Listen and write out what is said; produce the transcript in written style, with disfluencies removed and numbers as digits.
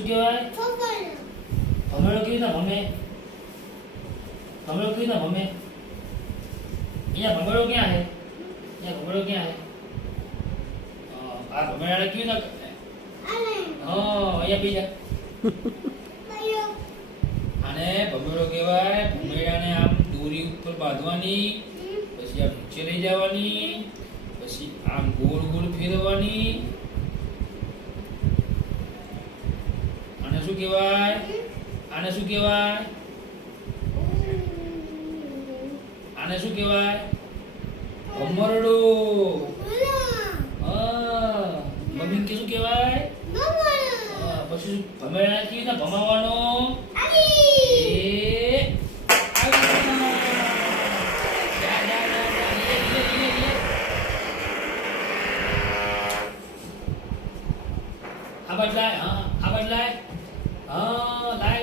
શું કહેવાય? ભમેડો કેવી રીતના ભમે? ભમેડો કેવી રીતના ભમે? અહીંયા ભમેડો ક્યાં છે? અહીંયા ભમેડો ક્યાં છે? આ ભમેડાને કેવી રીતના અહીંયા બીજા આને ભમેડો કહેવાય. ભમેડાને આમ દોરી ઉપર બાંધવાની, પછી આમ નીચે લઈ જવાની, પછી આમ ગોળ ગોળ ફેરવવાની. આને શું કહેવાય? આને શું કહેવાય? આને શું કહેવાય? ભમરડો. મમ્મી કે શું કહેવાય? પછી ભમેડાને કેવી રીતના ભમાવાનો? આ બદલાય. હા, આ બદલાય. હા, લાય